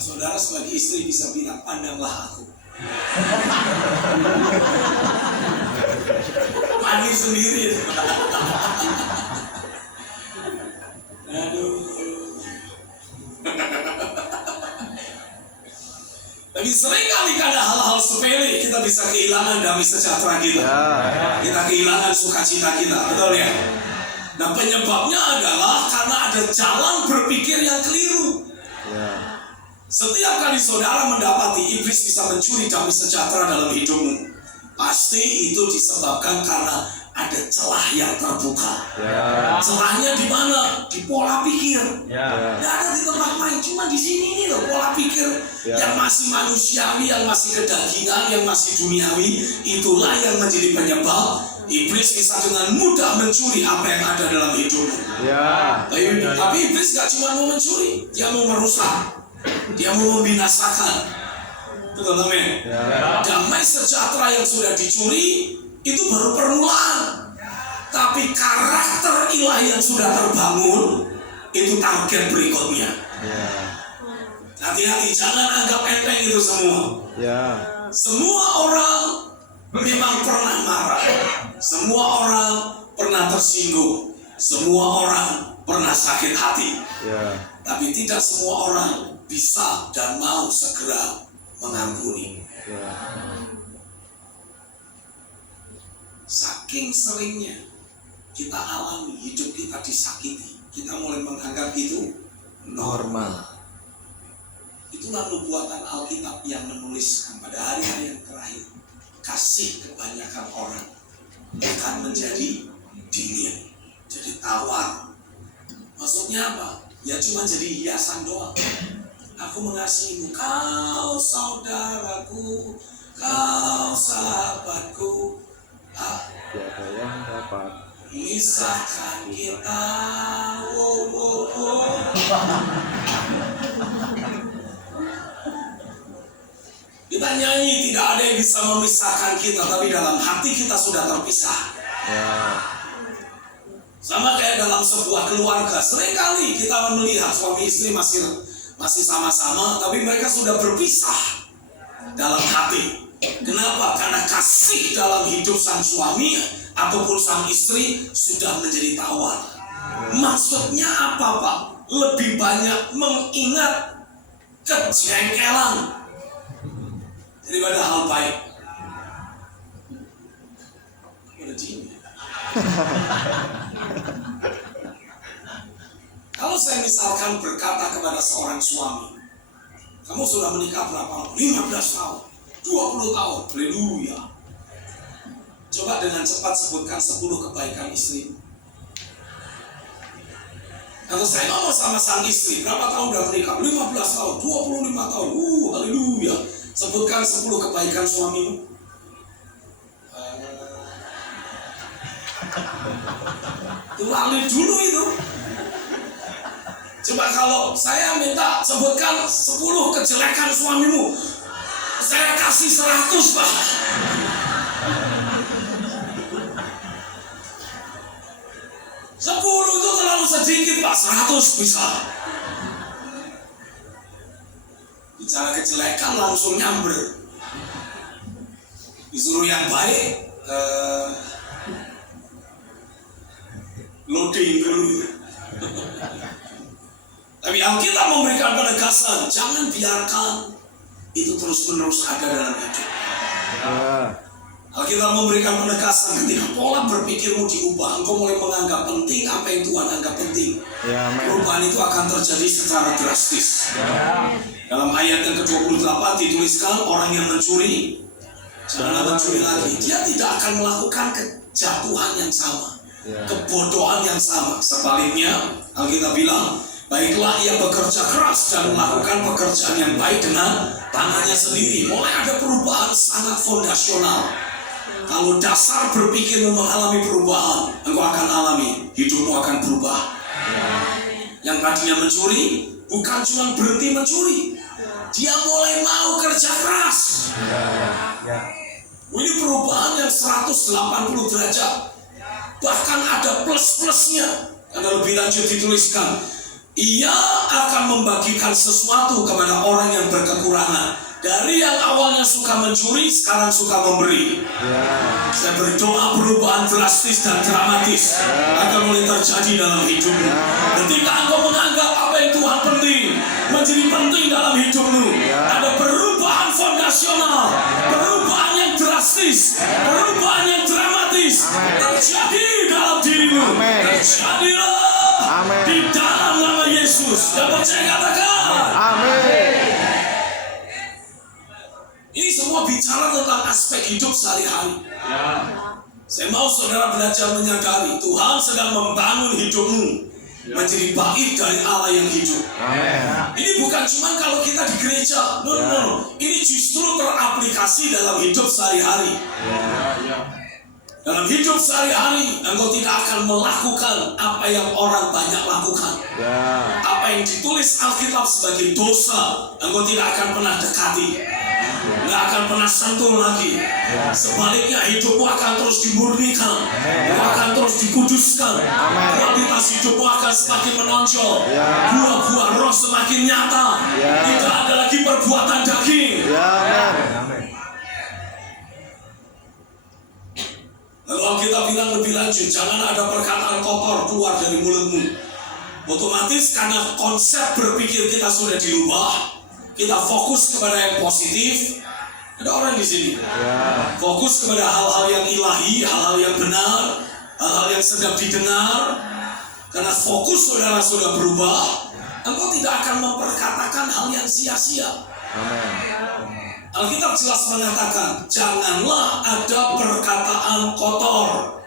saudara sebagai istri bisa bilang, pandanglah aku. Mandi sendiri. Aduh. Tapi seringkali karena hal-hal sepele kita bisa kehilangan damai sejahtera kita. Kita kehilangan sukacita kita, betul ya? Nah penyebabnya adalah karena ada jalan berpikir yang keliru. Setiap kali saudara mendapati iblis bisa mencuri damai sejahtera dalam hidupmu, pasti itu disebabkan karena ada celah yang terbuka. Celahnya di mana? Di pola pikir. Tidak ada di tempat lain, cuma di sini ini loh pola pikir yang masih manusiawi, yang masih kedagingan, yang masih duniawi. Itulah yang menjadi penyebab iblis bisa dengan mudah mencuri apa yang ada dalam hidupmu. Tapi iblis gak cuma mau mencuri, dia mau merusak, dia mau membinasakan. Betul, amin. Damai sejahtera yang sudah dicuri itu baru permulaan, tapi karakter ilahi yang sudah terbangun itu target berikutnya. Hati-hati, jangan anggap enteng itu semua. Semua orang memang pernah marah, semua orang pernah tersinggung, semua orang pernah sakit hati. Tapi tidak semua orang bisa dan mau segera mengampuni. Saking seringnya kita alami hidup kita disakiti, kita mulai menganggap itu normal. Itulah nubuatan Alkitab yang menuliskan pada hari-hari yang terakhir, kasih kebanyakan orang akan menjadi dingin, jadi tawar. Maksudnya apa? Ya cuma jadi hiasan doang. Aku mengasihimu, kau saudaraku, kau sahabatku. Tiada yang dapat Misahkan kita. Kita nyanyi tidak ada yang bisa memisahkan kita, tapi dalam hati kita sudah terpisah. Sama kayak dalam sebuah keluarga, seringkali kita melihat suami istri masih sama-sama, tapi mereka sudah berpisah dalam hati. Kenapa? Karena kasih dalam hidup sang suami ataupun sang istri sudah menjadi tawar. Maksudnya apa, Pak? Lebih banyak mengingat kejengkelan daripada hal baik. Udah jin. Kalau saya misalkan berkata kepada seorang suami, kamu sudah menikah berapa lama? 15 tahun. 20 tahun, haleluya. Coba dengan cepat sebutkan 10 kebaikan istri. Kalau saya ngomong sama sang istri, berapa tahun udah menikah? 15 tahun, 25 tahun, haleluya. Sebutkan 10 kebaikan suamimu. Lali dulu itu. Coba kalau saya minta sebutkan 10 kejelekan suamimu, saya kasih 100, Pak. Sepuluh itu terlalu sedikit, Pak. 100 bisa. Bicara kejelekan langsung nyamber. Disuruh yang baik, loading dulu. Tapi Alkitab memberikan penegasan, jangan biarkan itu terus-menerus ada dalam hidup. Alkitab memberikan penegasan ketika pola berpikirmu diubah, engkau mulai menganggap penting apa yang Tuhan anggap penting. Perubahan itu akan terjadi secara drastis. Dalam ayat yang ke-28 dituliskan, orang yang mencuri janganlah mencuri lagi. Dia tidak akan melakukan kejatuhan yang sama, kebodohan yang sama. Sebaliknya, Alkitab bilang, baiklah ia bekerja keras dan melakukan pekerjaan yang baik dengan tangannya sendiri. Mulai ada perubahan sangat fondasional. Kalau dasar berpikirmu mengalami perubahan, engkau akan alami, hidupmu akan berubah. Yang tadinya mencuri, bukan cuma berhenti mencuri, dia mulai mau kerja keras. Ini perubahan yang 180 derajat. Bahkan ada plus-plusnya. Karena lebih lanjut dituliskan, Ia akan membagikan sesuatu kepada orang yang berkekurangan. Dari yang awalnya suka mencuri, sekarang suka memberi. Saya berdoa perubahan drastis dan dramatis akan mulai terjadi dalam hidupmu. Ketika engkau menganggap apa yang Tuhan penting menjadi penting dalam hidupmu, ada perubahan fondasional, perubahan yang drastis, perubahan yang dramatis terjadi dalam dirimu. Terjadilah di dalam nama Yesus. Dan percaya katakan Amin. ini semua bicara tentang aspek hidup sehari-hari. Saya mau saudara belajar menyadari Tuhan sedang membangun hidupmu menjadi bait dari Allah yang hidup. Ini bukan cuma kalau kita di gereja, no. Ini justru teraplikasi dalam hidup sehari-hari. Dalam hidup sehari-hari, engkau tidak akan melakukan apa yang orang banyak lakukan. Apa yang ditulis Alkitab sebagai dosa, engkau tidak akan pernah dekati. Nggak akan pernah sentuh lagi. Sebaliknya hidupmu akan terus dimurnikan, akan terus dikuduskan. Kualitas hidupmu akan semakin menonjol. Buah-buah roh semakin nyata. Tidak ada lagi perbuatan daging. Lalu Alkitab bilang lebih lanjut, jangan ada perkataan kotor keluar dari mulutmu. Otomatis karena konsep berpikir kita sudah dirubah, kita fokus kepada yang positif. Ada orang di sini fokus kepada hal-hal yang ilahi, hal-hal yang benar, hal-hal yang sedap didengar. Karena fokus saudara sudah berubah, engkau tidak akan memperkatakan hal yang sia-sia. Alkitab jelas mengatakan, janganlah ada perkataan kotor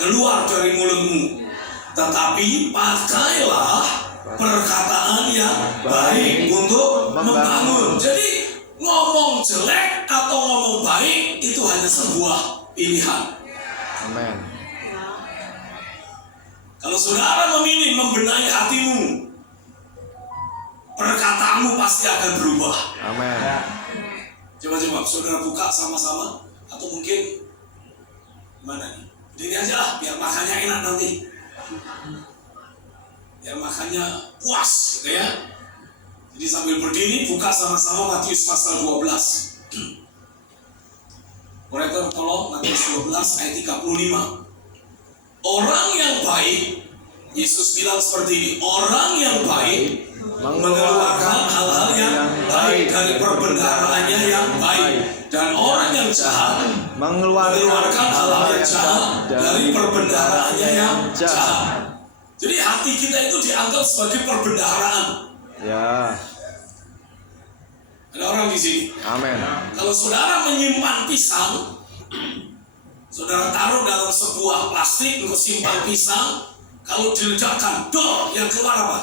keluar dari mulutmu, tetapi pakailah perkataan yang baik untuk membangun. Jadi ngomong jelek atau ngomong baik itu hanya sebuah pilihan. Kalau saudara memilih membenahi hatimu, perkataanmu pasti akan berubah. Coba saudara buka sama-sama, atau mungkin gimana nih? Berdiri aja lah, biar makannya enak nanti. Biar makannya puas, gitu ya. Jadi sambil berdiri, buka sama-sama Matius pasal 12. Mereka tolong Matius 12 ayat 35. Orang yang baik, Yesus bilang seperti ini, orang yang baik mengeluarkan hal-hal yang baik dari perbendaharaannya yang baik, dan orang yang jahat mengeluarkan hal-hal yang jahat dari perbendaharaannya yang jahat. Jadi hati kita itu dianggap sebagai perbendaharaan. Ada orang di sini. Kalau saudara menyimpan pisang, saudara taruh dalam sebuah plastik, untuk simpan pisang. Kalau diledakkan, dor, yang keluar apa?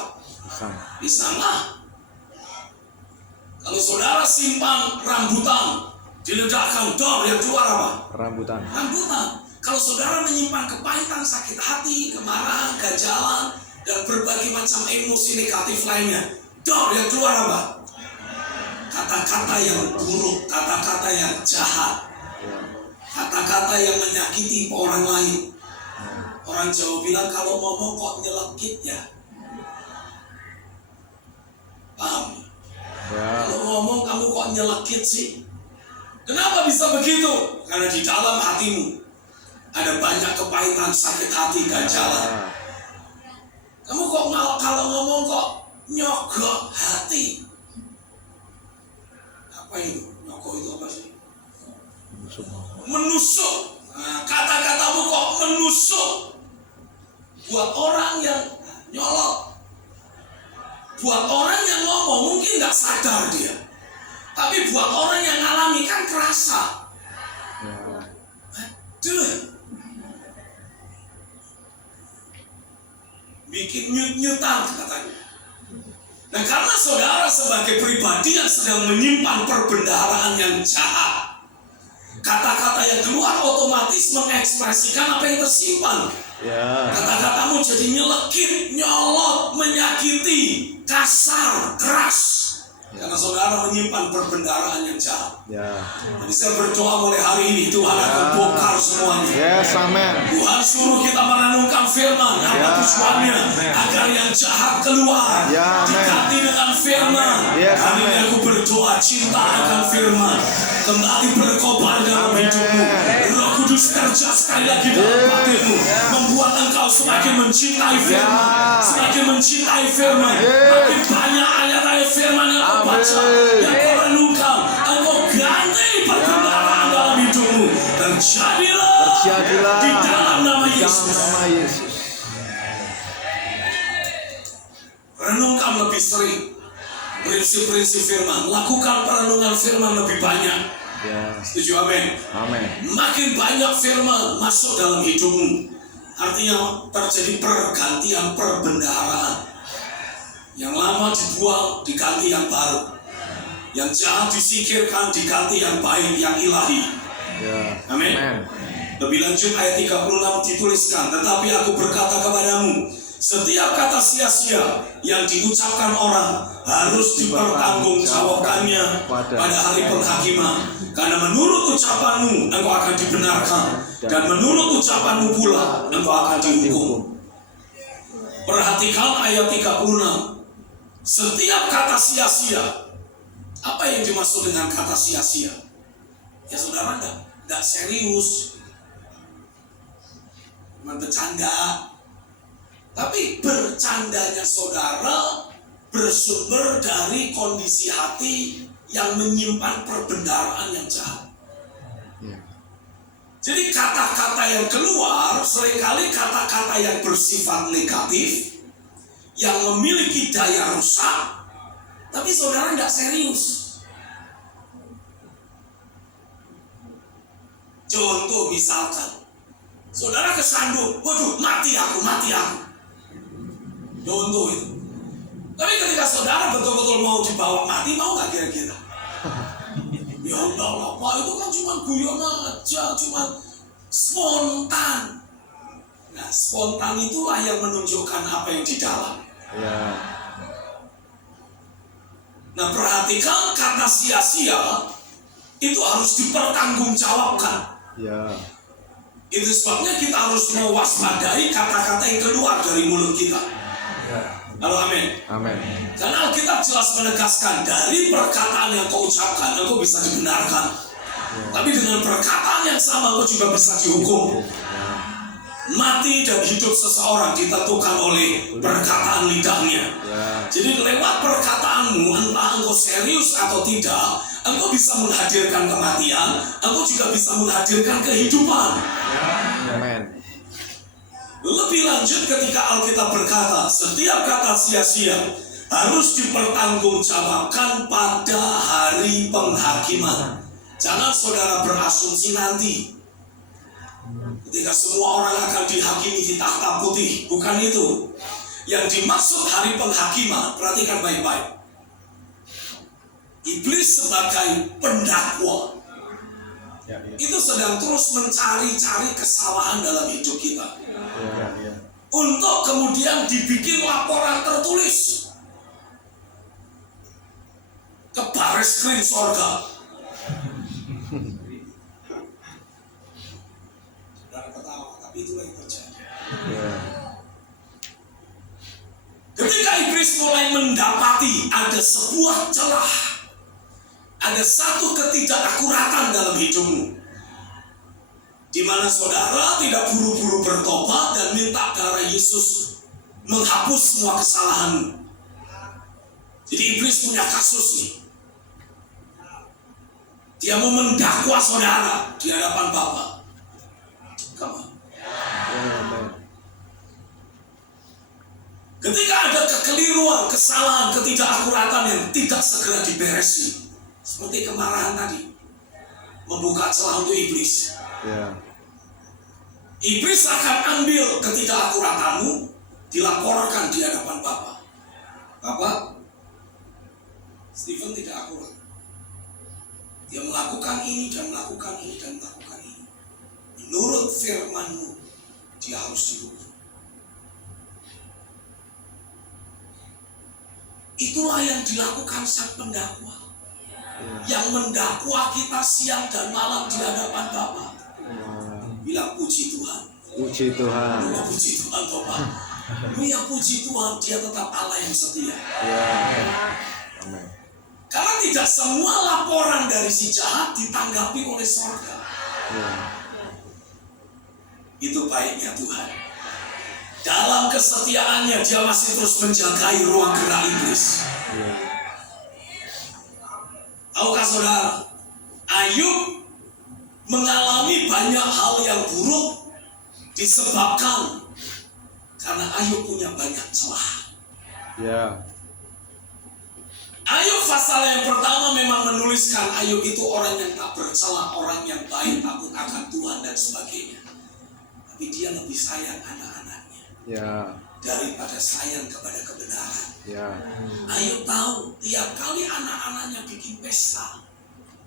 Pisang lah. Kalau saudara simpan rambutan, diledakkan, dor, yang keluar apa? Rambutan. Kalau saudara menyimpan kepahitan, sakit hati, kemarahan, ganjalan, dan berbagai macam emosi negatif lainnya, dor, yang keluar apa? Kata-kata yang buruk, kata-kata yang jahat, kata-kata yang menyakiti orang lain. Orang Jawa bilang kalau ngomong kok nyelekit ya. Paham? Kalau ngomong kamu kok nyelekit sih? Kenapa bisa begitu? Karena di dalam hatimu ada banyak kepahitan, sakit hati, ganjalan. Kamu kok kalau ngomong kok nyogok hati? Apa itu? Nyogok itu apa sih? Menusuk. Kata-katamu kok menusuk. Buat orang yang nyolot, buat orang yang ngomong mungkin gak sadar dia, tapi buat orang yang ngalami kan kerasa. Bikin nyut-nyutan katanya. Nah karena saudara sebagai pribadi yang sedang menyimpan perbendaharaan yang jahat, kata-kata yang keluar otomatis mengekspresikan apa yang tersimpan. Kata-katamu jadi nyelekit, nyolot, menyakiti, kasar, keras. Karena Karena saudara menyimpan perbendaharaan yang jahat. Ya. Jadi saya berdoa mulai hari ini Tuhan akan bongkar semuanya. Yes, amen. Tuhan suruh kita merenungkan firman. Apa tujuannya? Agar yang jahat keluar. Ya, amen. Diganti dengan firman. Yes, Hari ini amen. aku berdoa cinta akan firman. Kembali berkobar dalam Amen. hidupmu. Roh Kudus kerja sekali lagi dalam hatimu. Membuat engkau semakin mencintai firman. Ya. Semakin mencintai firman. Makin banyak ayat-ayat firman yang kau baca. Yang kau renungkan. Engkau ganti perbendaharaan dalam hidupmu. Terjadilah Terjadilah di dalam nama di dalam Yesus. nama Yesus. Renungkan lebih sering prinsip-prinsip firman. Lakukan perenungan firman lebih banyak. Ya. Setuju, amin. Amin. Makin banyak firman masuk dalam hidupmu, artinya terjadi pergantian perbendaharaan. Yang lama dibuang, diganti yang baru. Yang jahat disingkirkan, diganti yang baik, yang ilahi. Ya. Amin. Amen. Lebih lanjut ayat 36 dituliskan, tetapi aku berkata kepadamu, setiap kata sia-sia yang diucapkan orang harus dipertanggungjawabkannya pada hari penghakiman. Karena menurut ucapanmu engkau akan dibenarkan, dan menurut ucapanmu pula engkau akan dihukum. Perhatikan ayat 36. Setiap kata sia-sia. Apa yang dimaksud dengan kata sia-sia? Ya saudara, enggak serius, cuma bercanda. Tapi bercandanya saudara bersumber dari kondisi hati yang menyimpan perbendaharaan yang jahat. Ya. Jadi kata-kata yang keluar seringkali kata-kata yang bersifat negatif, yang memiliki daya rusak, tapi saudara tidak serius. Contoh misalkan, saudara kesandung, waduh mati aku. Contoh itu. Tapi ketika saudara betul-betul mau dibawa mati, mau nggak kira-kira? Ya Allah, Pak, itu kan cuma guyon aja, cuma spontan. Nah, spontan itulah yang menunjukkan apa yang di dalam. Ya. Nah, perhatikan kata sia-sia itu harus dipertanggungjawabkan. Ya. Itu sebabnya kita harus mewaspadai kata-kata yang keluar dari mulut kita. Halo, amin. Amin. Karena Alkitab jelas menegaskan dari perkataan yang kau ucapkan, engkau bisa dibenarkan. Tapi dengan perkataan yang sama, engkau juga bisa dihukum. Mati dan hidup seseorang ditentukan oleh perkataan lidahnya. Ya. Jadi lewat perkataanmu, entah engkau serius atau tidak, engkau bisa menghadirkan kematian, engkau juga bisa menghadirkan kehidupan. Amin. Lebih lanjut ketika Alkitab berkata, setiap kata sia-sia harus dipertanggungjawabkan pada hari penghakiman. Jangan saudara berasumsi nanti ketika semua orang akan dihakimi di takhta putih. Bukan itu. Yang dimaksud hari penghakiman, perhatikan baik-baik. Iblis sebagai pendakwa itu sedang terus mencari-cari kesalahan dalam hidup kita. Ya. Untuk kemudian dibikin laporan tertulis ke Bareskrim Sorga. Saudara ketawa, tapi itulah yang terjadi. Ya. Ketika iblis mulai mendapati ada sebuah celah, ada satu ketidakakuratan dalam hidupmu, di mana saudara tidak buru-buru bertobat dan minta darah Yesus menghapus semua kesalahanmu. Jadi iblis punya kasus nih. Dia mau mendakwa saudara di hadapan Bapa. Come on. Amin. Ketika ada kekeliruan, kesalahan, ketidakakuratan yang tidak segera diberesi, seperti kemarahan tadi, membuka celah untuk iblis. Ya. Iblis akan ambil ketidakakuratanmu, dilaporkan di hadapan Bapa. Bapak, Stephen tidak akurat. Dia melakukan ini dan melakukan ini dan melakukan ini. Menurut firman-Mu, dia harus dihukum. Itulah yang dilakukan sang pendakwa, yang mendakwa kita siang dan malam di hadapan Bapa. Bilang puji Tuhan. Puji Tuhan. Lu puji Tuhan, Bapak. Lu yang puji Tuhan, dia tetap Allah yang setia. Ya. Amin. Karena tidak semua laporan dari si jahat ditanggapi oleh surga. Ya. Itu baiknya Tuhan. Dalam kesetiaannya dia masih terus menjagai ruang gerak iblis. Ya. Tahukah saudara, Ayub mengalami banyak hal yang buruk disebabkan karena Ayub punya banyak celah. Ya. Ayub pasal yang pertama memang menuliskan Ayub itu orang yang tak bercela, orang yang baik, takut akan Tuhan dan sebagainya. Tapi dia lebih sayang anak-anaknya Ya. daripada sayang kepada kebenaran. Ya. Ayub tahu tiap kali anak-anaknya bikin pesta,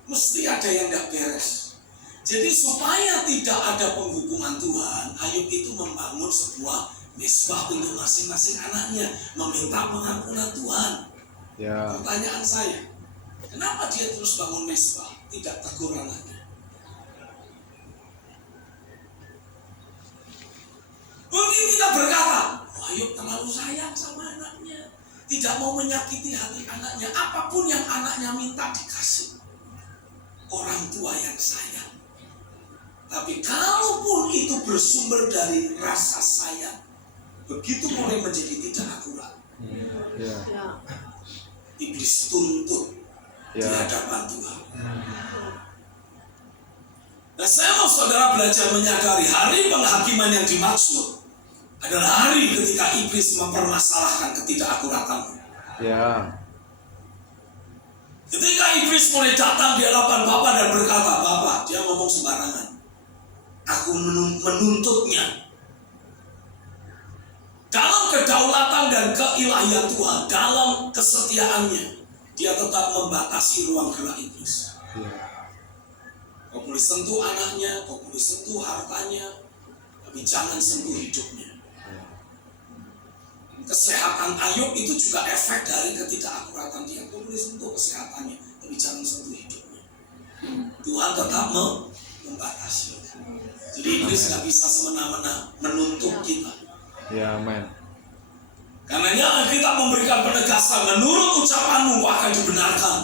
mesti ada yang tidak beres. Jadi supaya tidak ada penghukuman Tuhan, Ayub itu membangun sebuah mezbah untuk masing-masing anaknya, meminta pengampunan Tuhan. Ya. Pertanyaan saya, kenapa dia terus bangun mezbah, tidak tegur anaknya? Mungkin kita berkata, Ayub terlalu sayang sama anaknya, tidak mau menyakiti hati anaknya. Apapun yang anaknya minta dikasih. Orang tua yang sayang. Tapi kalaupun itu bersumber dari rasa sayang, begitu mulai menjadi tidak akurat, Ya. iblis tuntut di Ya. hadapan Tuhan. Nah, saya mau saudara belajar menyadari hari penghakiman yang dimaksud adalah hari ketika iblis mempermasalahkan ketidakakuratan. Ya. Ketika iblis mulai datang di hadapan Bapa dan berkata, Bapa, dia ngomong sembarangan. Aku menuntutnya. Dalam kedaulatan dan keilahian Tuhan, dalam kesetiaannya, dia tetap membatasi ruang gerak iblis. Ya. Kau boleh sentuh anaknya, kau boleh sentuh hartanya, tapi jangan sentuh hidupnya. Kesehatan Ayub itu juga efek dari ketidakakuratan dia. Kau boleh sentuh kesehatannya, tapi jangan sentuh hidupnya. Tuhan tetap membatasi. Jadi iblis tidak bisa semena-mena menuntut kita. Ya. Amin. Karenanya kita memberikan penegasan, menurut ucapanmu engkau akan dibenarkan,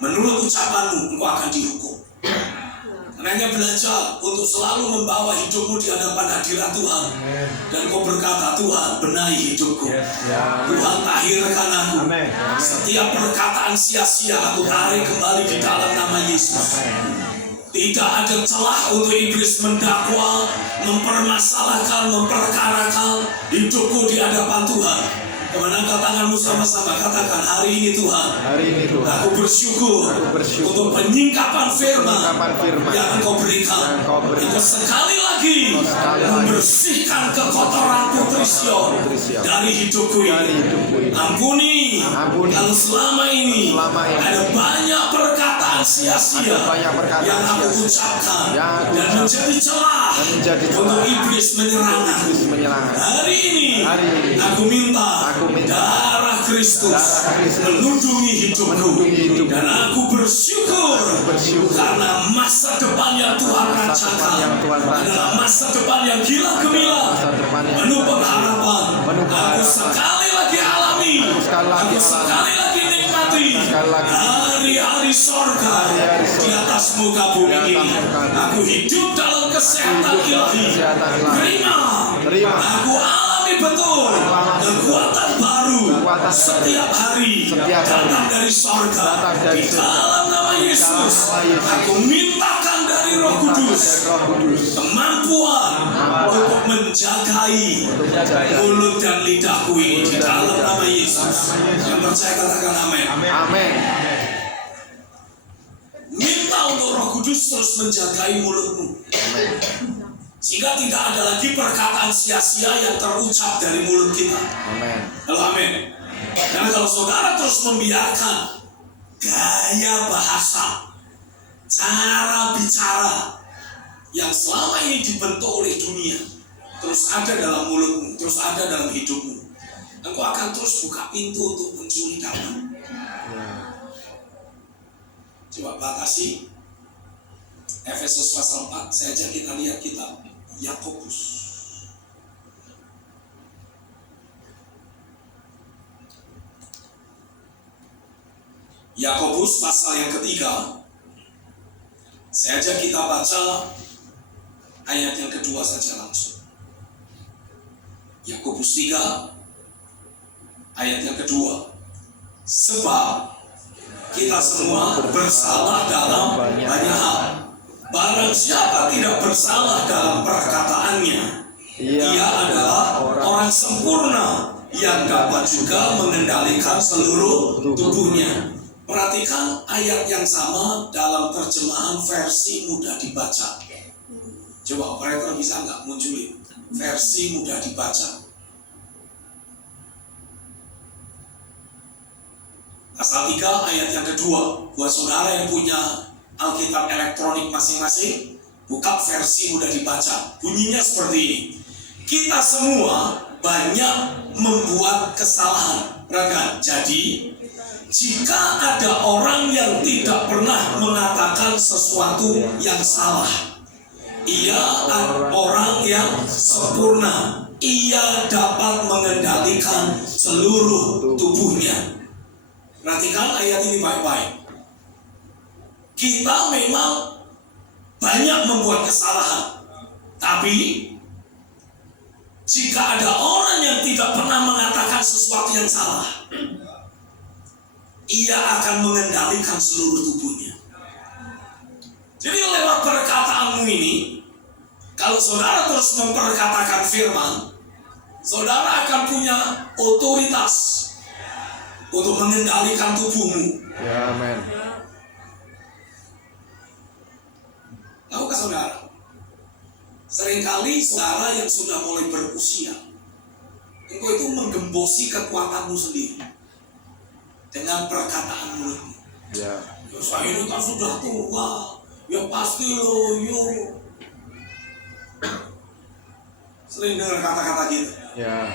menurut ucapanmu engkau akan dihukum. Karenanya belajar untuk selalu membawa hidupmu di hadapan hadirat Tuhan, dan kau berkata, Tuhan benahi hidupku, Tuhan tahirkan aku. Amin. Setiap perkataan sia-sia aku tarik kembali di dalam nama Yesus. Tidak ada celah untuk iblis mendakwa, mempermasalahkan, memperkarakan hidupku di hadapan Tuhan. Kemenangkan tanganmu sama-sama, katakan, hari ini Tuhan, Hari ini Tuhan, aku bersyukur untuk penyingkapan firman yang Engkau berikan. Engkau sekali lagi membersihkan kekotoran putri Sion dari hidupku ini. Ampuni kalau selama ini ada banyak perkataan sia-sia yang aku ucapkan dan menjadi celah untuk iblis menyerang aku. Hari ini aku minta darah Kristus melindungi hidupku, dan aku bersyukur karena masa depan yang Tuhan rancangkan adalah masa depan yang gila gemilang, penuh pengharapan. Aku sekali lagi alami, aku sekali lagi nikmati hari-hari sorga di atas muka bumi ini. Aku hidup dalam kesehatan ilahi. Terima. Aku alami betul kekuatan baru setiap hari datang dari sorga. Di dalam nama Yesus, aku mintakan dari Roh Kudus kemampuan untuk menjagai mulut dan lidahku ini di dalam nama Yesus. Yang percaya katakan amin. Amin. Minta untuk Roh Kudus terus menjagai mulutmu, sehingga tidak ada lagi perkataan sia-sia yang terucap dari mulut kita. Amin. Halo, amin. Karena kalau saudara terus membiarkan gaya bahasa, cara bicara yang selama ini dibentuk oleh dunia terus ada dalam mulutmu, terus ada dalam hidupmu, engkau akan terus buka pintu untuk mencuri dapat. Ya. Coba batasi Efesus pasal 4. Saya ajak kita lihat kitab Yakobus. Yakobus pasal yang ketiga. Saya ajak kita baca ayat yang kedua saja langsung. Yakobus 3 ayat yang kedua. Sebab kita semua bersalah dalam banyak hal. Barang siapa tidak bersalah dalam perkataannya, ia adalah orang sempurna yang dapat juga mengendalikan seluruh tubuhnya. Perhatikan ayat yang sama dalam terjemahan versi mudah dibaca. Coba operator bisa nggak munculin versi mudah dibaca. Pasal 3 ayat yang kedua. Buat saudara yang punya Alkitab elektronik masing-masing, buka versi mudah dibaca. Bunyinya seperti ini. Kita semua banyak membuat kesalahan. Perhatikan. Jadi jika ada orang yang tidak pernah mengatakan sesuatu yang salah, ia orang yang sempurna. Ia dapat mengendalikan seluruh tubuhnya. Perhatikan ayat ini baik-baik. Kita memang banyak membuat kesalahan, tapi jika ada orang yang tidak pernah mengatakan sesuatu yang salah, ia akan mengendalikan seluruh tubuhnya. Jadi lewat perkataanmu ini, kalau saudara terus memperkatakan firman, saudara akan punya otoritas untuk mengendalikan tubuhmu. Ya, amin. Tahukah saudara? Seringkali saudara yang sudah mulai berusia, engkau itu menggembosi kekuatanmu sendiri dengan perkataan mulutmu. Ya. Ya saya ini kan sudah tua, ya pasti loyo. Sering dengar kata-kata gitu. Ya.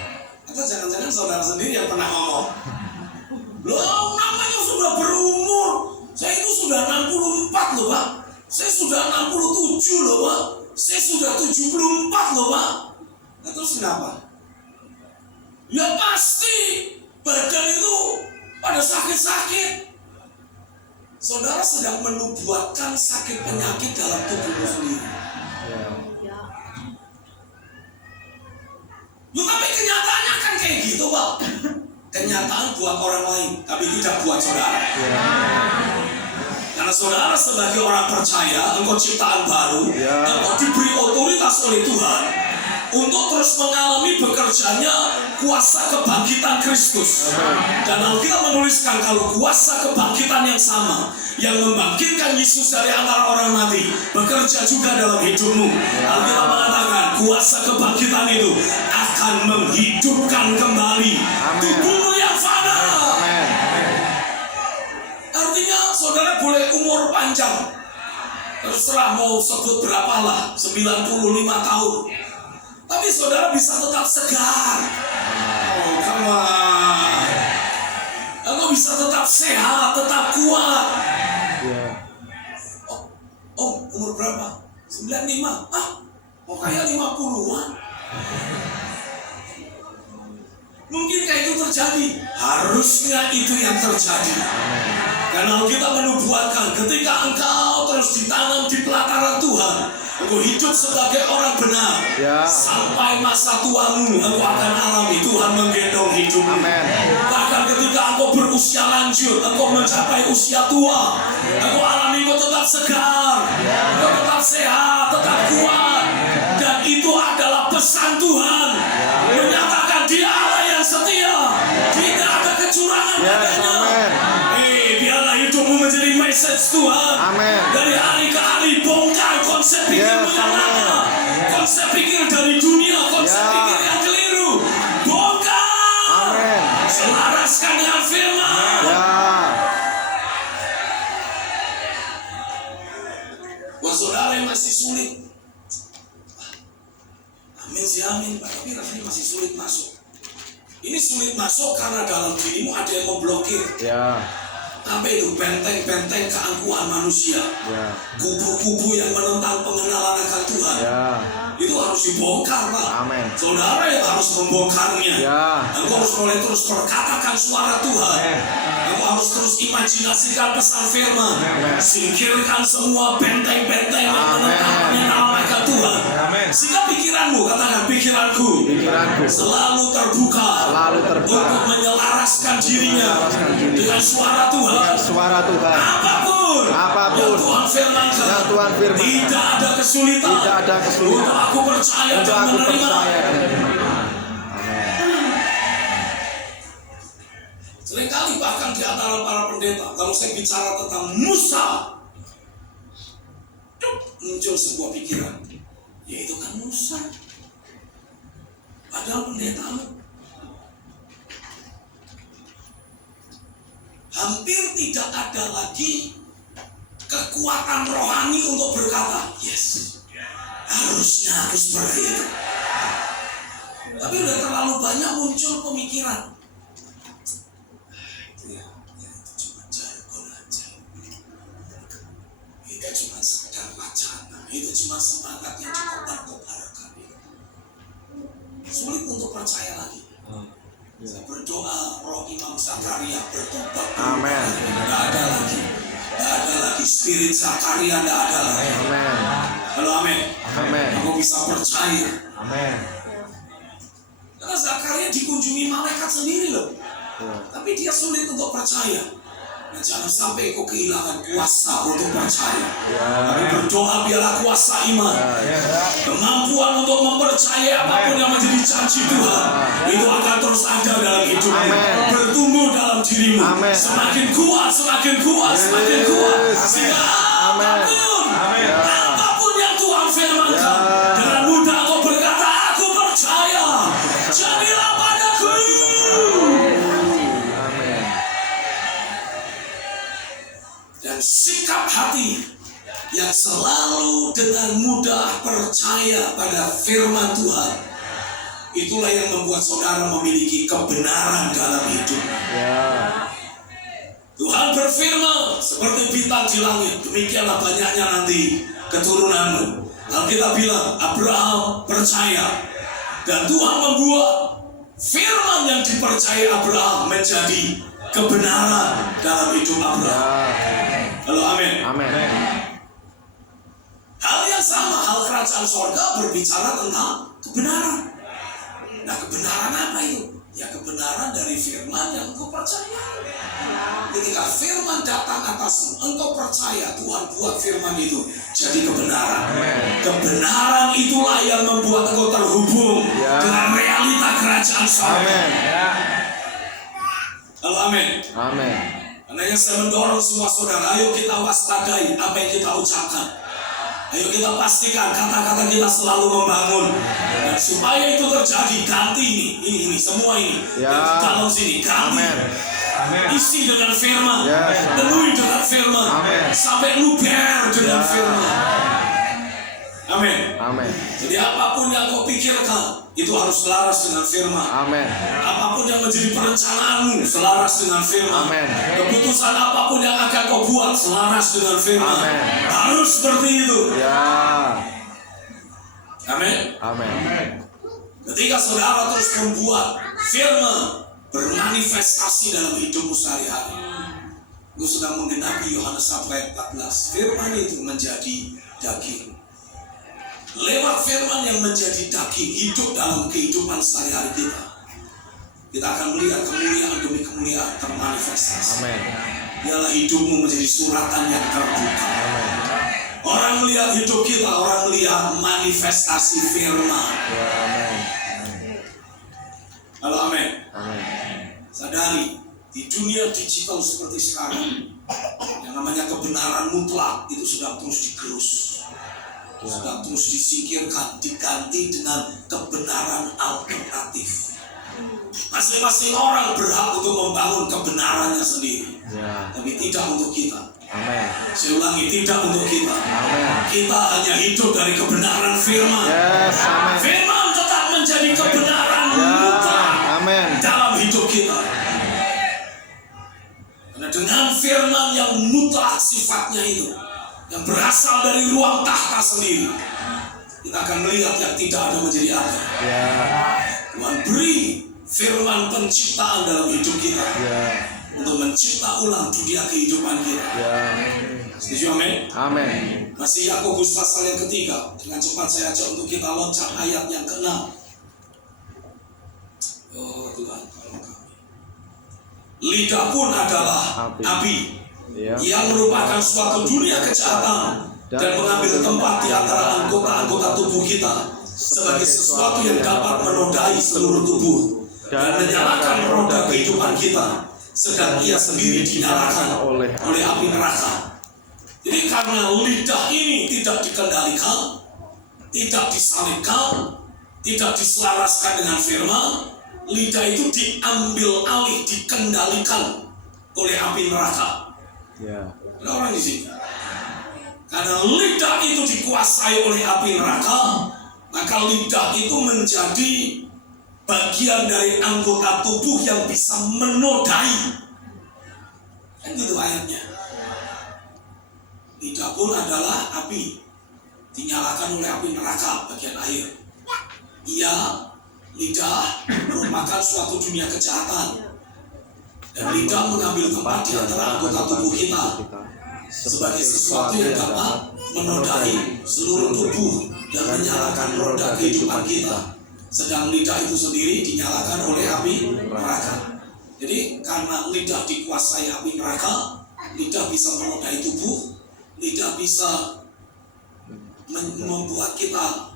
Atau jangan-jangan saudara sendiri yang pernah ngomong, loh namanya sudah berumur, saya itu sudah 64 loh Pak, saya sudah 67 loh Pak, saya sudah 74 loh Pak. Nah, terus kenapa? Ya pasti badan itu pada sakit-sakit. Saudara sedang menubuatkan sakit penyakit dalam tubuhmu sendiri. Ya. Loh, tapi kenyataannya kan kayak gitu Pak. Kenyataan buat orang lain, tapi tidak buat saudara. Ya. Karena saudara sebagai orang percaya, engkau ciptaan baru, engkau diberi otoritas oleh Tuhan untuk terus mengalami bekerjanya kuasa kebangkitan Kristus. Dan Alkitab menuliskan kalau kuasa kebangkitan yang sama, yang membangkitkan Yesus dari antara orang mati, bekerja juga dalam hidupmu. Alkitab mengatakan kuasa kebangkitan itu akan menghidupkan kembali tubuhmu yang fana. Artinya saudara boleh umur panjang, terserah mau sebut berapalah, 95 tahun, tapi saudara bisa tetap segar. Oh, come on. Engkau bisa tetap sehat, tetap kuat. Oh, umur berapa? 95. Kok kayak 50-an? Mungkinkah itu terjadi? Harusnya itu yang terjadi. Karena kita menubuatkan ketika engkau terus ditanam di pelataran Tuhan, engkau hidup sebagai orang benar, sampai masa tuamu engkau akan alami Tuhan menggendong hidupmu. Bahkan ketika engkau berusia lanjut, engkau mencapai usia tua, engkau alami engkau tetap segar, engkau tetap sehat, tetap kuat. Dan itu adalah pesan Tuhan, menyatakan Dia Allah yang setia, tidak ada kecurangan padanya. Biarlah hidupmu menjadi message Tuhan. Dari hari ke hari bongkar konsep pikirmu yang lama, konsep pikir dari dunia, konsep pikir yang keliru, bongkar. Selaraskan dengan firman. Buat saudara yang masih sulit, amin sih amin Pak, tapi rasanya masih sulit masuk. Ini sulit masuk karena dalam dirimu ada yang memblokir. Ya. Apa itu? Benteng-benteng keangkuhan manusia. Ya. Kubu-kubu yang menentang pengenalan akan Tuhan. Ya. Itu harus dibongkar, Pak. Amin. Saudara yang harus membongkarnya. Ya. Engkau harus mulai terus berkatakan suara Tuhan. Engkau harus terus imajinasikan pesan firman. Singkirkan semua benteng-benteng yang menentang pengenalan akan Tuhan. Sehingga pikiranmu, katakan pikiranku, selalu terbuka, untuk menyelaraskan dirinya dengan suara Tuhan. Suara Tuhan. Apapun yang Tuhan firmankan, tidak ada kesulitan. Untuk aku percaya dan menerima. Seringkali bahkan di antara para pendeta, kalau saya bicara tentang Musa, muncul sebuah pikiran, yaitu kan Musa. Padahal pendeta hampir tidak ada lagi kekuatan rohani untuk berkata, yes, harusnya aku seperti itu. Tapi udah terlalu banyak muncul pemikiran, itu cuma jargon aja, itu cuma sekedar wacana, itu cuma semangat yang dikobar-kobarkan. Sulit untuk percaya lagi. Saya berdoa roh Imam Zakaria bertobat. Amin. Tidak ada lagi spirit Zakaria, tidak ada lagi. Amin. Halo, amin. Amin. Aku bisa percaya. Amin. Karena Zakaria dikunjungi malaikat sendiri loh. Ya. Tapi dia sulit untuk percaya. Nah, jangan sampai kau kehilangan kuasa untuk percaya. Tapi berdoa biarlah kuasa iman, kemampuan untuk mempercayai apapun yang menjadi janji Tuhan, itu akan terus ada dalam hidupmu, bertumbuh dalam dirimu. Semakin kuat, semakin kuat, semakin kuat. Sehingga apapun yang Tuhan firmankan, dengan mudah kau berkata, aku percaya, jadilah padaku. Dan sikap hati yang selalu dengan mudah percaya pada firman Tuhan, itulah yang membuat saudara memiliki kebenaran dalam hidup. Tuhan berfirman seperti bintang di langit, demikianlah banyaknya nanti keturunanmu. Alkitab bilang Abraham percaya, dan Tuhan membuat firman yang dipercayai Abraham menjadi kebenaran dalam hidup Abraham. Halo, amin. Amin. Hal yang sama, hal kerajaan sorga berbicara tentang kebenaran. Nah, kebenaran apa itu? Ya, kebenaran dari firman yang engkau percaya. Ketika firman datang atasmu, engkau percaya, Tuhan buat firman itu jadi kebenaran. Kebenaran itulah yang membuat engkau terhubung dengan realita kerajaan sorga. Halo, amin. Amin. Karena saya mendorong semua saudara, ayo kita waspadai apa yang kita ucapkan. Ayo kita pastikan kata-kata kita selalu membangun. Dan supaya itu terjadi, ganti ini semua ini. Yang di dalam sini, ganti. Isi dengan firman, penuhi dengan firman, sampai luber dengan firman. Amin. Amin. Jadi apapun yang kau pikirkan, itu harus selaras dengan firman. Amin. Apapun yang menjadi perencanaanmu, selaras dengan firman. Amin. Keputusan apapun yang akan kau buat, selaras dengan firman. Amin. Harus seperti itu. Ya. Amin. Amin. Ketika saudara terus membuat firman bermanifestasi dalam hidupmu sehari-hari, lu sedang menggenapi Yohanes 1:14. Firman itu menjadi daging. Lewat firman yang menjadi daging hidup dalam kehidupan sehari-hari kita, kita akan melihat kemuliaan demi kemuliaan termanifestasi. Amin. Biarlah hidupmu menjadi suratan yang terbuka. Orang melihat hidup kita, orang melihat manifestasi firman. Halo, amin. Sadari, di dunia digital seperti sekarang, yang namanya kebenaran mutlak itu sedang terus digerus, sedang terus disingkirkan, diganti dengan kebenaran alternatif. Masing-masing orang berhak untuk membangun kebenarannya sendiri, tapi tidak untuk kita. Amin. Saya ulangi, tidak untuk kita. Amin. Kita hanya hidup dari kebenaran firman. Yes, amin. Firman tetap menjadi kebenaran mutlak Amin. dalam hidup kita. Karena dengan firman yang mutlak sifatnya itu, yang berasal dari ruang tahta sendiri, kita akan melihat yang tidak ada menjadi ada. Tuhan beri firman penciptaan dalam hidup kita untuk mencipta ulang dunia kehidupan kita. Setuju, amin? Amin. Masih Yakobus pasal yang ketiga. Dengan cepat saya ajak untuk kita loncat ayat yang ke-6. Oh Tuhan, tolong kami. Lidah pun adalah api yang merupakan suatu dunia kejahatan dan mengambil tempat di antara anggota-anggota tubuh kita sebagai sesuatu yang dapat menodai seluruh tubuh dan menyalakan roda kehidupan kita, sedang ia sendiri dinyalakan oleh api neraka. Jadi karena lidah ini tidak dikendalikan, tidak disalibkan, tidak diselaraskan dengan firman, lidah itu diambil alih, dikendalikan oleh api neraka. Ada orang di sini. Karena lidah itu dikuasai oleh api neraka, maka lidah itu menjadi bagian dari anggota tubuh yang bisa menodai. Kan gitu ayatnya. Lidah pun adalah api, dinyalakan oleh api neraka bagian akhir. Lidah merupakan suatu dunia kejahatan, dan lidah mengambil tempat di antara anggota tubuh kita sebagai sesuatu yang dapat menodai seluruh tubuh dan menyalakan roda kehidupan kita. Sedang lidah itu sendiri dinyalakan oleh api neraka. Jadi karena lidah dikuasai api neraka, lidah bisa menodai tubuh, lidah bisa membuat kita,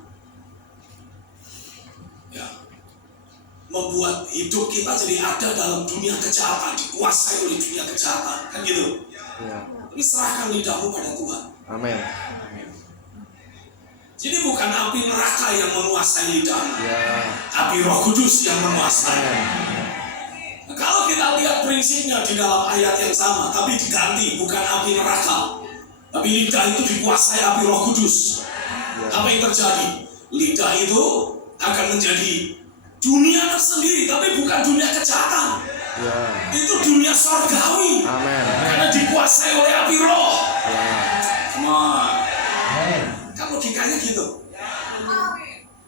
membuat hidup kita jadi ada dalam dunia kejahatan, dikuasai oleh dunia kejahatan, kan gitu. Tapi serahkan lidahmu pada Tuhan. Amin. Jadi bukan api neraka yang menguasai lidahmu, api Roh Kudus yang menguasai. Nah, kalau kita lihat prinsipnya di dalam ayat yang sama, tapi diganti, bukan api neraka, tapi lidah itu dikuasai api Roh Kudus. Apa yang terjadi? Lidah itu akan menjadi dunia tersendiri, tapi bukan dunia kejahatan. Itu dunia sorgawi. Karena dikuasai oleh api Roh. Kan logikanya gitu.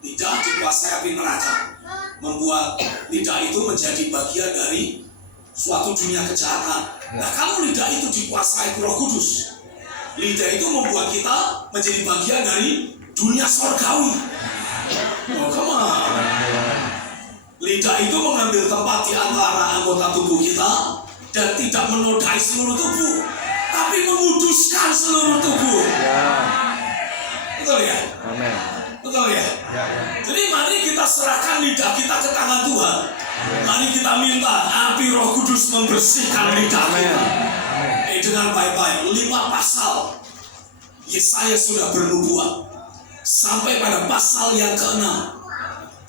Lidah dikuasai api neraka, membuat lidah itu menjadi bagian dari suatu dunia kejahatan. Nah, kalau lidah itu dikuasai Roh Kudus, lidah itu membuat kita menjadi bagian dari dunia sorgawi. Oh, come on. Lidah itu mengambil tempat di antara anggota tubuh kita dan tidak menodai seluruh tubuh, tapi menguduskan seluruh tubuh. Betul ya? Amin. Betul ya? Jadi mari kita serahkan lidah kita ke tangan Tuhan. Mari kita minta api Roh Kudus membersihkan lidah kita. Dengan baik-baik 5 pasal Yesaya sudah bernubuat sampai pada pasal yang ke-6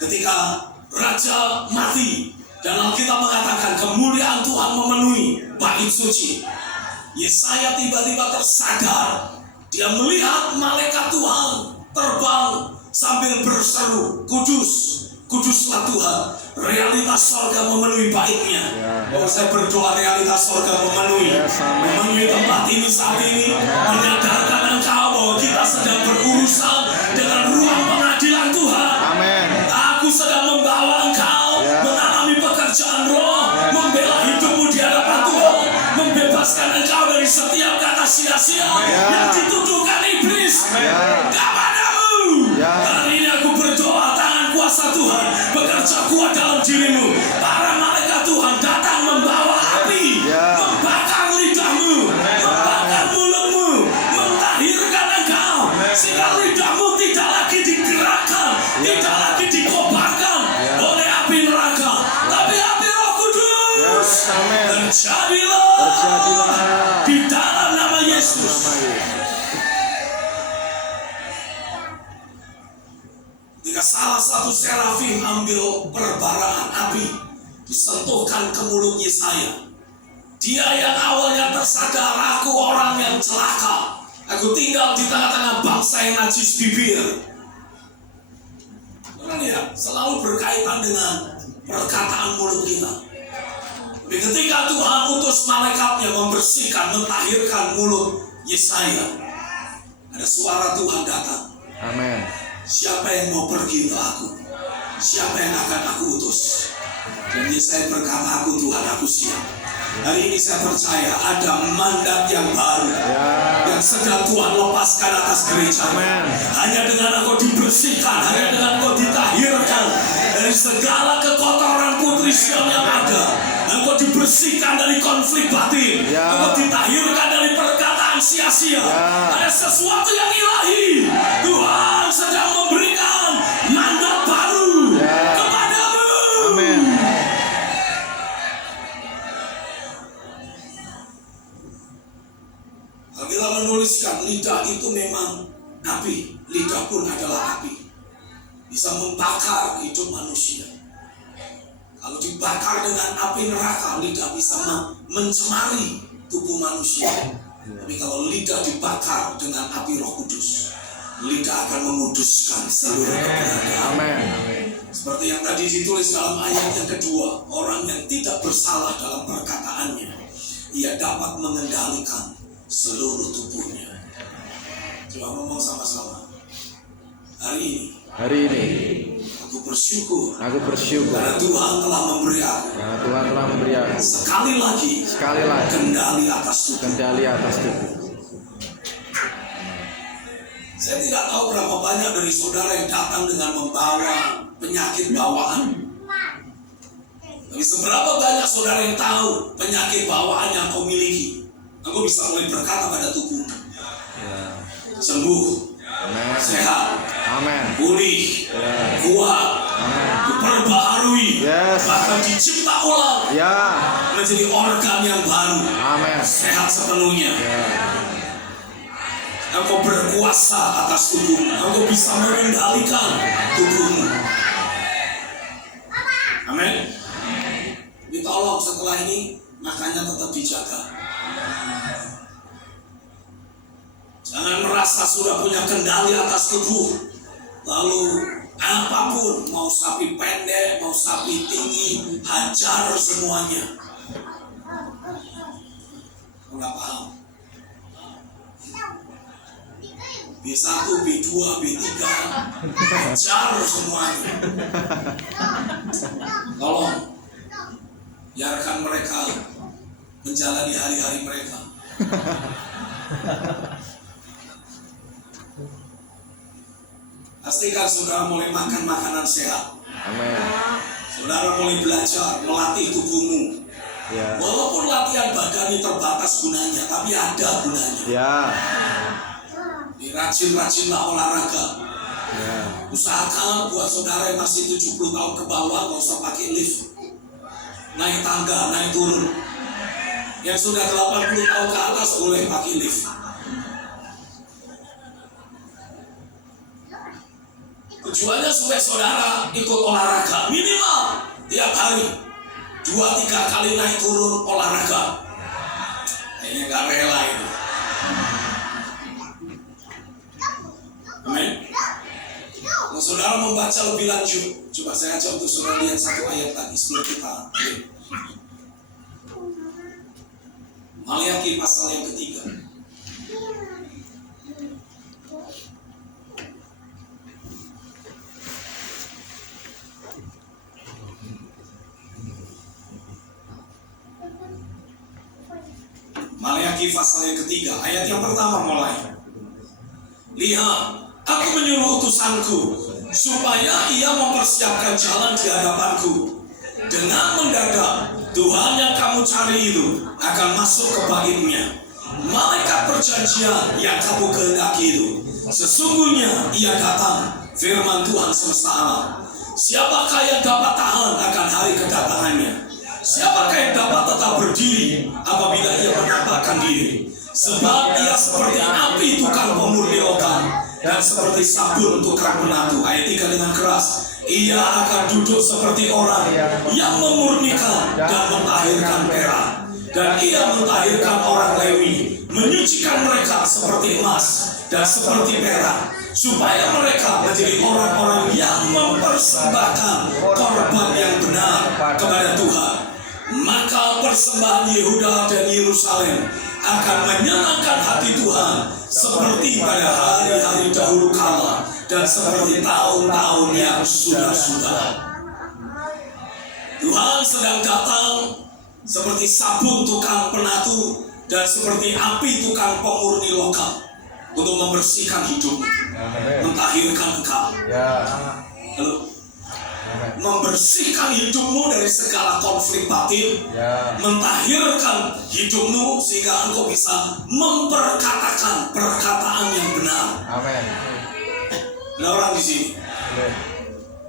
ketika Raja mati dan Alkitab mengatakan kemuliaan Tuhan memenuhi bait suci. Yesaya tiba-tiba tersadar. Dia melihat malaikat Tuhan terbang sambil berseru, Kudus, Kuduslah Tuhan. Realitas sorga memenuhi baitnya. Saya berdoa realitas sorga memenuhi tempat ini saat ini, menyadarkan engkau bahwa kita sedang berurusan dengan ruang pengadilan Tuhan. Amin. Aku sedang membawa engkau mengalami pekerjaan Roh, membela hidupmu di hadapan Tuhan, membebaskan engkau dari setiap kata sia-sia yang dituduhkan iblis kepadamu. Hari ini aku berdoa, tangan kuasa Tuhan bekerja kuat dalam dirimu. Para malaikat Tuhan datang membawa api, membakar lidahmu, membakar mulutmu, mentahirkan engkau, sehingga lidahmu tidak lagi digerakkan, tidak lagi dikobarkan oleh api neraka, tapi api Roh Kudus. Terjadilah di dalam nama Yesus. Ketika salah satu serafim ambil perbaraan api, disentuhkan ke mulut Yesaya. Dia yang awalnya tersadar, aku orang yang celaka, aku tinggal di tengah-tengah bangsa yang najis bibir. Orang ya selalu berkaitan dengan perkataan mulut kita. Tapi ketika Tuhan utus malaikatnya membersihkan, mentahirkan mulut Yesaya, ada suara Tuhan datang. Amin. Siapa yang mau pergi untuk aku? Siapa yang akan aku utus? Dan Yesaya berkata, aku Tuhan, aku siap. Hari ini saya percaya ada mandat yang baru yang sedang Tuhan lepaskan atas gereja. Hanya dengan engkau dibersihkan, hanya dengan engkau ditahirkan dari segala kekotoran putri Sion yang ada, engkau dibersihkan dari konflik batin, engkau ditahirkan dari perkataan sia-sia. Ada sesuatu yang ilahi. Tuhan sedang memberikan mandat baru kepadamu. Amin. Alkitab menuliskan lidah itu memang api, lidah pun adalah api, bisa membakar hidup manusia. Kalau dibakar dengan api neraka, lidah bisa mencemari tubuh manusia. Tapi kalau lidah dibakar dengan api Roh Kudus, lidah akan menguduskan seluruh keberadaan. Seperti yang tadi ditulis dalam ayat yang kedua, orang yang tidak bersalah dalam perkataannya, ia dapat mengendalikan seluruh tubuhnya. Coba ngomong sama-sama. Hari ini aku bersyukur karena Tuhan telah memberi aku sekali lagi kendali atas tubuh. Saya tidak tahu berapa banyak dari saudara yang datang dengan membawa penyakit bawaan. Tapi seberapa banyak saudara yang tahu penyakit bawaan yang kau miliki? Engkau bisa mulai berkata pada tubuh, sembuh, sehat, pulih, kuat, diperbaharui, bahkan dicipta ulang menjadi organ yang baru, sehat sepenuhnya. Engkau berkuasa atas tubuhmu, engkau bisa mengendalikan tubuhmu. Amin. Tapi tolong setelah ini makannya tetap dijaga. Jangan merasa sudah punya kendali atas tubuh, lalu apapun, mau sapi pendek, mau sapi tinggi, hajar semuanya. Enggak paham. B1, B2, B3, hajar semuanya. Tolong, biarkan mereka menjalani hari-hari mereka. Pastikan saudara mulai makan makanan sehat. Saudara mulai belajar melatih tubuhmu. Walaupun latihan badani terbatas gunanya, tapi ada gunanya. Rajin-rajinlah olahraga. Usahakan buat saudara yang masih 70 tahun ke bawah, gak usah pakai lift, naik tangga, naik turun. Yang sudah 80 tahun ke atas boleh pakai lift. Tujuannya supaya saudara ikut olahraga minimal tiap hari 2-3 kali naik turun olahraga. Kayaknya gak rela itu. Amin. Kalau saudara membaca lebih lanjut, coba saya ajak untuk saudara lihat satu ayat lagi sebelum kita. Maliaki pasal yang ketiga. Maliaki pasal yang ketiga, ayat yang pertama mulai. Lihat, aku menyuruh utusanku supaya ia mempersiapkan jalan di hadapanku. Dengan mendadak, Tuhan yang kamu cari itu akan masuk ke baitnya. Malaikat perjanjian yang kamu kehendaki itu, sesungguhnya ia datang, firman Tuhan semesta alam. Siapakah yang dapat tahan akan hari kedatangannya? Siapakah yang dapat tetap berdiri apabila ia menampakkan diri? Sebab ia seperti api tukang pemurni logam dan seperti sabun tukang penatu. Ayat 3 dengan keras. Ia akan duduk seperti orang yang memurnikan dan mentahirkan perak. Dan ia mentahirkan orang Lewi, menyucikan mereka seperti emas dan seperti perak, supaya mereka menjadi orang-orang yang mempersembahkan korban yang benar kepada Tuhan. maka persembahan Yehuda dan Yerusalem akan menyenangkan hati Tuhan seperti pada hari-hari dahulu kala dan seperti tahun-tahun yang sudah-sudah. Tuhan sedang datang seperti sabun tukang penatu dan seperti api tukang pemurni lokal untuk membersihkan hidupmu, mentahirkan engkau. Halo? Membersihkan hidupmu dari segala konflik batin, mentahirkan hidupmu sehingga engkau bisa memperkatakan perkataan yang benar. Ada orang di sini.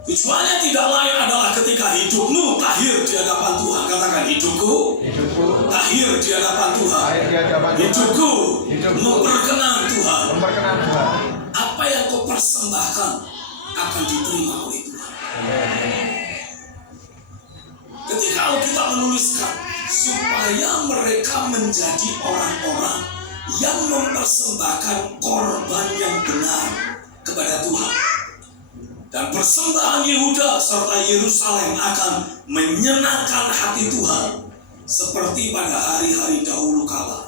Tujuannya tidak lain adalah ketika hidupmu tahir di hadapan Tuhan. Katakan, hidupku tahir di hadapan Tuhan. Hidupku memperkenan Tuhan. Apa yang kau persembahkan akan diterima oleh Tuhan. Ketika kita menuliskan supaya mereka menjadi orang-orang yang mempersembahkan korban yang benar kepada Tuhan, dan persembahan Yehuda serta Yerusalem akan menyenangkan hati Tuhan seperti pada hari-hari dahulu kala,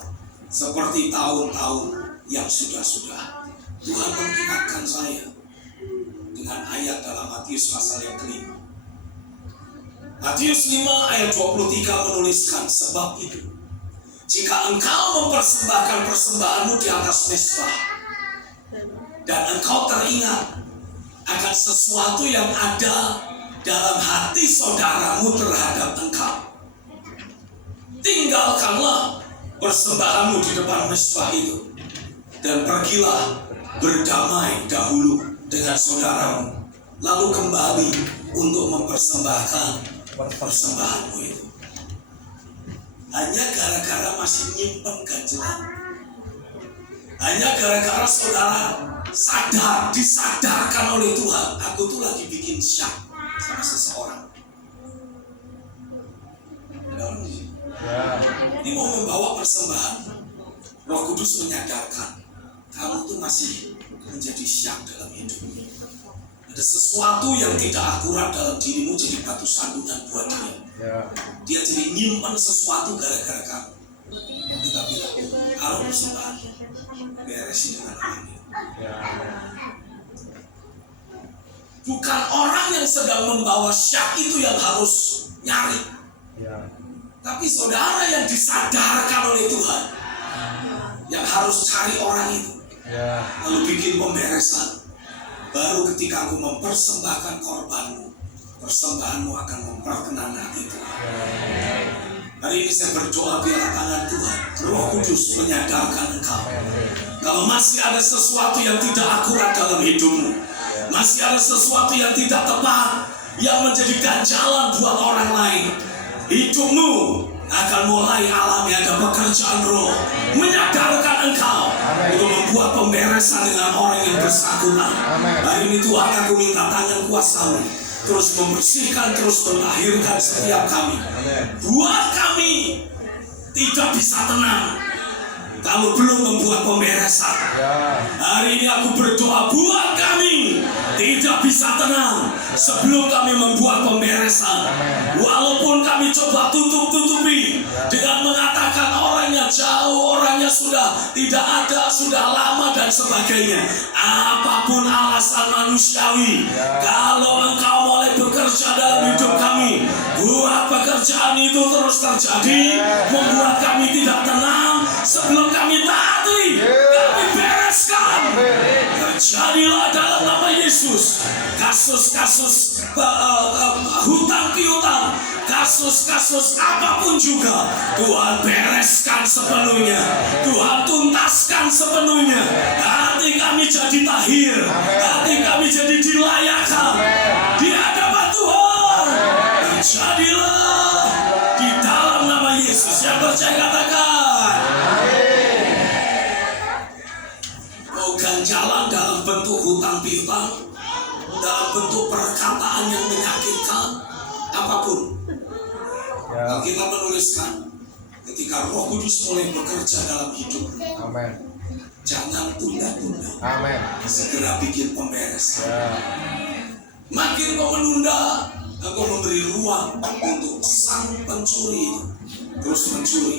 seperti tahun-tahun yang sudah-sudah. Tuhan mengingatkan saya dengan ayat dalam Matius pasal yang kelima. Matius 5 ayat 23 menuliskan, sebab itu jika engkau mempersembahkan persembahanmu di atas mezbah dan engkau teringat akan sesuatu yang ada dalam hati saudaramu terhadap engkau, tinggalkanlah persembahanmu di depan mezbah itu dan pergilah berdamai dahulu dengan saudaramu, lalu kembali untuk mempersembahkan persembahanmu itu. Hanya gara-gara masih nyimpen ganjelan, hanya gara-gara saudara disadarkan oleh Tuhan, aku tuh lagi bikin syak sama seseorang. Ada orang di sini. Ini mau membawa persembahan, Roh Kudus menyadarkan kamu tuh masih menjadi syak dalam hidupmu. Ada sesuatu yang tidak akurat dalam dirimu, jadi batu sandungan buat dia. Dia jadi nyimpan sesuatu gara-gara kamu. Kita bilang, kalau persembahan beresin dengan orang ini. Bukan orang yang sedang membawa syak itu yang harus nyari, tapi saudara yang disadarkan oleh Tuhan yang harus cari orang itu, lalu bikin pemberesan. Baru ketika aku mempersembahkan korbanmu, persembahanmu akan memperkenan hati Tuhan. Hari ini saya berdoa biarlah tangan Tuhan, Roh Kudus menyadarkan engkau. Kalau masih ada sesuatu yang tidak akurat dalam hidupmu, masih ada sesuatu yang tidak tepat, yang menjadi ganjalan buat orang lain, hidupmu akan mulai alami ada pekerjaan Roh menyadarkan engkau untuk membuat pemberesan dengan orang yang bersangkutan. Hari ini Tuhan, aku minta tangan kuasa-Mu terus membersihkan, terus melahirkan setiap kami. Buat kami tidak bisa tenang kalau belum membuat pemberesan. Hari ini aku berdoa buat kami tidak bisa tenang sebelum kami membuat pemberesan. Walaupun kami coba tutup-tutupi dengan mengatakan orangnya jauh, orangnya sudah tidak ada, sudah lama dan sebagainya. Apapun alasan manusiawi, kalau engkau mulai bekerja dalam hidup kami, buat pekerjaan itu terus terjadi, membuat kami tidak tenang sebelum kami taati, kami bereskan. Terjadilah dalam nama Yesus kasus-kasus hutang piutang, kasus-kasus apapun juga, Tuhan bereskan sepenuhnya, Tuhan tuntaskan sepenuhnya. Hati kami jadi tahir, hati kami jadi dilayakkan di hadapan Tuhan. Terjadilah di dalam nama Yesus. Yang percaya katakan. Ganjalan dalam bentuk hutang piutang, dalam bentuk perkataan yang menyakitkan, apapun. Kita menuliskan ketika Roh Kudus mulai bekerja dalam hidup, jangan tunda-tunda, segera bikin pemberesan. Makin kau menunda, Engkau memberi ruang untuk sang pencuri terus mencuri.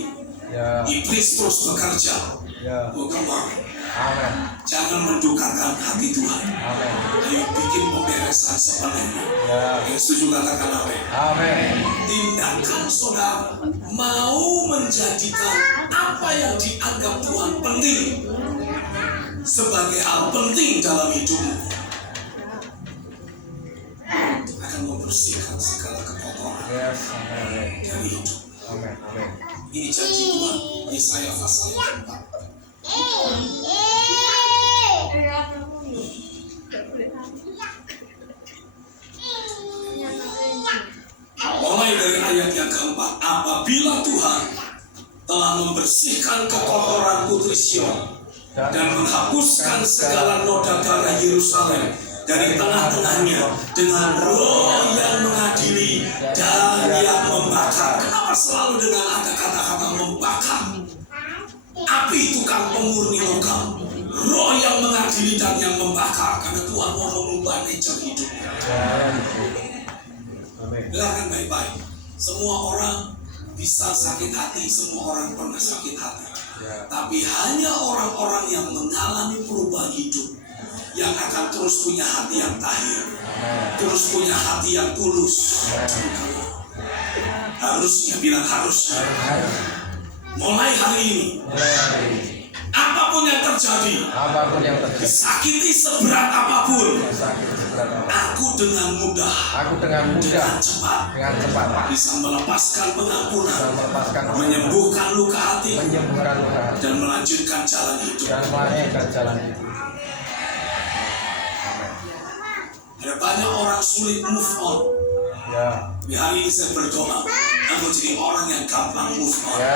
Ya. Iblis terus bekerja. Ya. Oh, come on. Amin. Jangan mendukakan hati Tuhan. Amin. Ayo bikin pemberesan sepenuhnya. Ya. Yang setuju katakan amin. Amin. Tindakan saudara mau menjadikan apa yang dianggap Tuhan penting sebagai hal penting dalam hidupmu akan membersihkan segala kekotoran Yes. Amin. dari hidup. Amin. Amin. Ini janji Tuhan. Yesaya pasal yang keempat. Mulai dari ayat yang keempat. Apabila Tuhan telah membersihkan kekotoran putri Sion dan menghapuskan segala noda darah Yerusalem dari tengah-tengahnya dengan roh yang mengadili dan yang membakar. Kenapa selalu dengan ada kata-kata membakar? Api tukang pemurni logam, roh yang mengadili dan yang membakar, karena Tuhan mau mengubah nature hidupnya. Amin. Dengarkan baik-baik. Semua orang bisa sakit hati, semua orang pernah sakit hati. Ya. Tapi hanya orang-orang yang mengalami perubahan hidup yang akan terus punya hati yang tahir, terus punya hati yang tulus. Harusnya, bilang harus. Mulai hari ini, apapun yang terjadi, Apapun yang terjadi, sakiti seberat apapun, sakit seberat apa, aku dengan mudah, aku dengan dengan mudah, cepat dengan cepat bisa melepaskan bisa pengampunan, melepaskan, menyembuhkan luka hati, menyembuhkan luka dan melanjutkan jalan hidup. dan melanjutkan jalan hidup. Ada banyak orang sulit move on. Ya. Di hari ini saya berdoa, aku jadi orang yang gampang move on, Ya.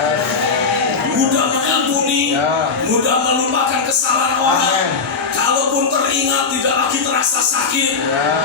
mudah mengampuni, Ya. mudah melupakan kesalahan orang. Amin. Kalaupun teringat tidak lagi terasa sakit. Ya.